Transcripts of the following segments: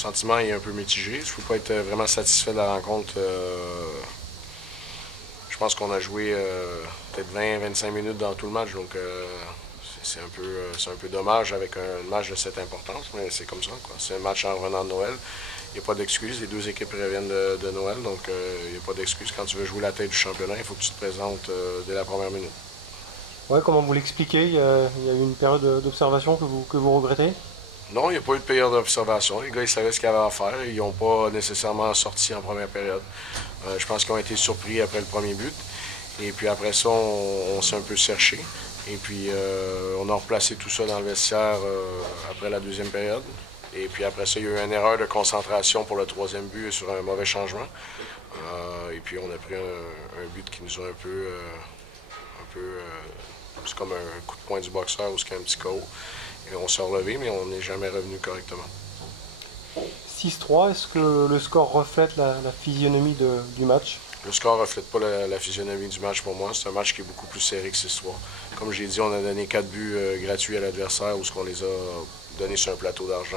sentiment est un peu mitigé. Il ne faut pas être vraiment satisfait de la rencontre. Je pense qu'on a joué peut-être 20-25 minutes dans tout le match, donc c'est un peu dommage avec un match de cette importance, mais c'est comme ça, quoi. C'est un match en revenant de Noël. Il n'y a pas d'excuse. Les deux équipes reviennent de Noël, donc il n'y a pas d'excuse. Quand tu veux jouer la tête du championnat, il faut que tu te présentes dès la première minute. Ouais, comment vous l'expliquez? Il y a eu une période d'observation que vous regrettez? Non, il n'y a pas eu de période d'observation. Les gars, ils savaient ce qu'ils avaient à faire. Ils n'ont pas nécessairement sorti en première période. Je pense qu'ils ont été surpris après le premier but. Et puis après ça, on s'est un peu cherché. Et puis on a replacé tout ça dans le vestiaire après la deuxième période. Et puis après ça, il y a eu une erreur de concentration pour le troisième but sur un mauvais changement. Et puis on a pris un but qui nous a c'est comme un coup de poing du boxeur ou c'est un petit KO. Et on s'est relevé, mais on n'est jamais revenu correctement. 6-3, est-ce que le score reflète la physionomie du match? Le score ne reflète pas la physionomie du match pour moi. C'est un match qui est beaucoup plus serré que 6-3. Comme j'ai dit, on a donné 4 buts gratuits à l'adversaire où on les a donnés sur un plateau d'argent.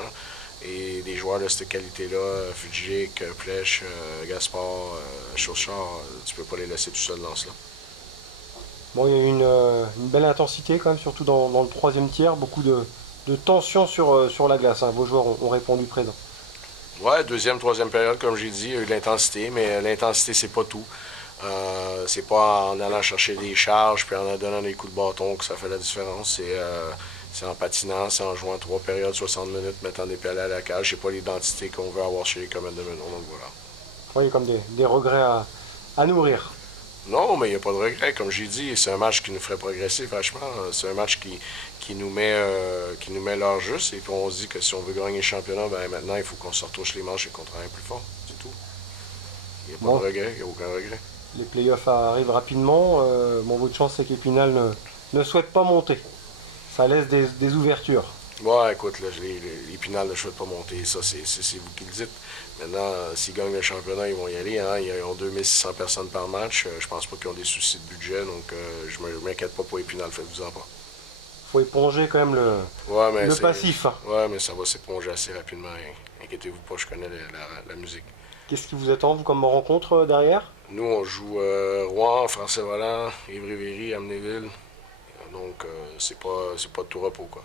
Et des joueurs de cette qualité-là, Fudjic, Plèche, Gaspard, Chauchard, tu peux pas les laisser tout seuls dans cela. Bon, il y a eu une belle intensité quand même, surtout dans le troisième tiers, beaucoup de tension sur la glace, hein. Vos joueurs ont répondu présent. Ouais, deuxième, troisième période, comme j'ai dit, il y a eu de l'intensité, mais l'intensité, c'est pas tout. C'est pas en allant chercher des charges puis en donnant des coups de bâton que ça fait la différence. C'est en patinant, c'est en jouant 3 périodes, 60 minutes, mettant des pelles à la cage. C'est pas l'identité qu'on veut avoir chez les Comètes de Menon, donc voilà. Oui, il y a comme des regrets à nourrir. Non, mais il n'y a pas de regret. Comme j'ai dit, c'est un match qui nous ferait progresser, franchement. C'est un match qui nous met l'heure juste. Et puis on se dit que si on veut gagner le championnat, ben maintenant, il faut qu'on se retouche les manches et qu'on travaille plus fort. C'est tout. Il n'y a pas Bon, de regret, il n'y a aucun regret. les playoffs arrivent rapidement. Bon, votre chance, c'est qu'Épinal ne souhaite pas monter. Ça laisse des ouvertures. Ouais, écoute, là, l'Épinal ne souhaite pas monter. Ça, c'est vous qui le dites. Maintenant, s'ils gagnent le championnat, ils vont y aller. Hein. Ils ont 2600 personnes par match. Je pense pas qu'ils ont des soucis de budget, donc je ne m'inquiète pas pour Épinal, faites-vous en pas. Faut éponger quand même Ouais, mais le passif. ouais, mais ça va s'éponger assez rapidement. Inquiétez-vous pas, je connais la musique. Qu'est-ce qui vous attend, vous, comme rencontre derrière? Nous, on joue Rouen, Français-Volant, Ivry-Véry, Amnéville. Donc, c'est pas de tout repos, quoi.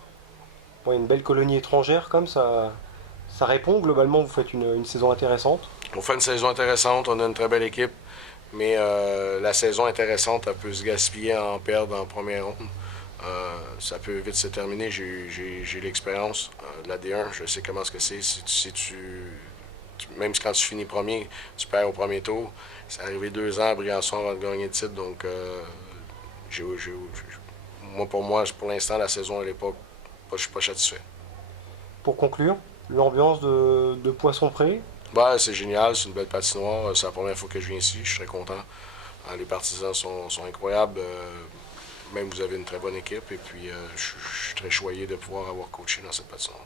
Bon, il y a une belle colonie étrangère, comme ça répond. Globalement, vous faites une saison intéressante. On fait une saison intéressante, on a une très belle équipe, mais la saison intéressante, elle peut se gaspiller à en perdre en première ronde. Ça peut vite se terminer. J'ai l'expérience de la D1, je sais comment ce que c'est. Même quand tu finis premier, tu perds au premier tour. C'est arrivé 2 ans à Briançon avant de gagner le titre, donc pour moi, pour l'instant, la saison, elle est pas, je suis pas satisfait. Pour conclure, l'ambiance de Poisson Pré. Ben, c'est génial, c'est une belle patinoire. C'est la première fois que je viens ici, je suis très content. Les partisans sont incroyables. Même vous avez une très bonne équipe et puis je suis très choyé de pouvoir avoir coaché dans cette patinoire.